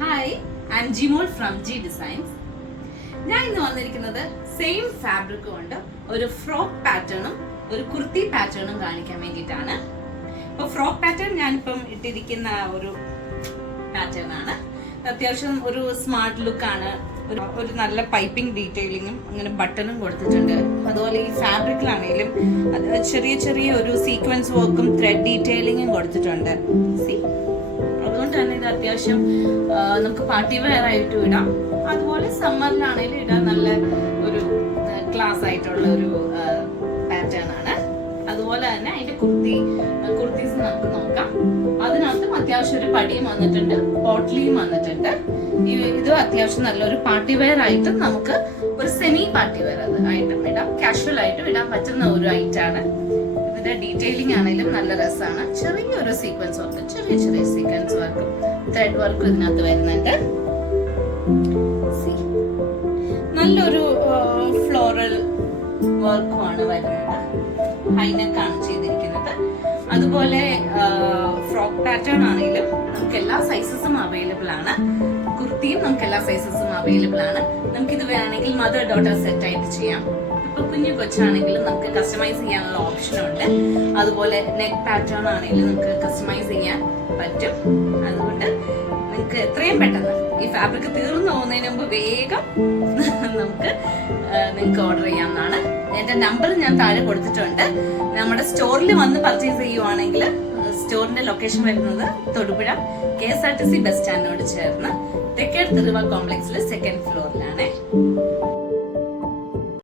Hi, I M Jimol from G designs. ഞാൻ ഇന്ന് വന്നിരിക്കുന്നത് സെയിം ഫാബ്രിക് കൊണ്ട് ഒരു ഫ്രോക്ക് പാറ്റേണും ഒരു കുർത്തി പാറ്റേണും കാണിക്കാൻ വേണ്ടിയിട്ടാണ്. അപ്പോൾ ഫ്രോക്ക് പാറ്റേൺ ഞാനിപ്പം ഇട്ടിരിക്കുന്ന ഒരു പാറ്റേൺ ആണ്. അത്യാവശ്യം ഒരു സ്മാർട്ട് ലുക്കാണ്. ഒരു നല്ല പൈപ്പിംഗ് ഡീറ്റെയിലിങ്ങും അങ്ങനെ ബട്ടണും കൊടുത്തിട്ടുണ്ട്. അതുപോലെ ഈ ഫാബ്രിക്കിലാണെങ്കിലും ചെറിയ ചെറിയ ഒരു സീക്വൻസ് വർക്കും ത്രെഡ് ഡീറ്റെയിലിങ്ങും കൊടുത്തിട്ടുണ്ട്. അതുകൊണ്ട് തന്നെ ഇത് അത്യാവശ്യം നമുക്ക് പാർട്ടി വെയർ ആയിട്ടും ഇടാം. അതുപോലെ സമ്മറിലാണെങ്കിലും ഇടാൻ നല്ല ഒരു ക്ലാസ് ആയിട്ടുള്ള ഒരു പാറ്റേൺ ആണ്. അതുപോലെ തന്നെ അതിന്റെ കുർത്തീസ് നമുക്ക് നോക്കാം. അതിനകത്തും അത്യാവശ്യം ഒരു പടിയും വന്നിട്ടുണ്ട്, പോട്ട്ലിയും വന്നിട്ടുണ്ട്. ഇത് അത്യാവശ്യം നല്ലൊരു പാർട്ടി വെയർ ആയിട്ടും നമുക്ക് ഒരു സെമി പാർട്ടി വെയർ ആയിട്ടും ഇടാം, കാഷ്വൽ ആയിട്ടും ഇടാൻ പറ്റുന്ന ഒരു ഐറ്റാണ്. ഇതിന്റെ ഡീറ്റെയിലിംഗ് ആണെങ്കിലും നല്ല രസമാണ്. ചെറിയൊരു സീക്വൻസ് വർക്ക്, ചെറിയ സീക്വൻസ് വർക്കും ത്രെഡ് വർക്കും ഇതിനകത്ത് വരുന്നുണ്ട്. നല്ലൊരു ഫ്ലോറൽ വർക്കുമാണ് വരുന്നത്. ഹൈനെക്കാണ് ചെയ്തിരിക്കുന്നത്. അതുപോലെ ഫ്രോക്ക് പാറ്റേൺ ആണെങ്കിലും നമുക്ക് എല്ലാ സൈസസും അവൈലബിൾ ആണ്. കുർത്തിയും നമുക്ക് എല്ലാ സൈസസും അവൈലബിൾ ആണ്. നമുക്ക് ഇത് വേണമെങ്കിൽ മദർ ഡോട്ടർ സെറ്റ് ആയിട്ട് ചെയ്യാം. ഇപ്പൊ കുഞ്ഞു കൊച്ചാണെങ്കിലും നമുക്ക് കസ്റ്റമൈസ് ചെയ്യാനുള്ള ഓപ്ഷൻ ഉണ്ട്. അതുപോലെ നെക്ക് പാറ്റേൺ ആണെങ്കിലും നമുക്ക് കസ്റ്റമൈസ് ചെയ്യാൻ പറ്റും. അതുകൊണ്ട് നിങ്ങൾക്ക് എത്രയും പെട്ടെന്ന് ഈ ഫാബ്രിക് തീർന്നു പോകുന്നതിന് മുമ്പ് വേഗം നിങ്ങൾക്ക് ഓർഡർ ചെയ്യാവുന്നതാണ്. എന്റെ നമ്പർ ഞാൻ താഴെ കൊടുത്തിട്ടുണ്ട്. നമ്മുടെ സ്റ്റോറിൽ വന്ന് പർച്ചേസ് ചെയ്യുവാണെങ്കിൽ സ്റ്റോറിന്റെ ലൊക്കേഷൻ വരുന്നത് തൊടുപുഴ KSRTC ബസ് സ്റ്റാൻഡിനോട് ചേർന്ന് തെക്കേടത്ത് റിവർ കോംപ്ലക്സിലെ 2nd ഫ്ലോറിലാണ്.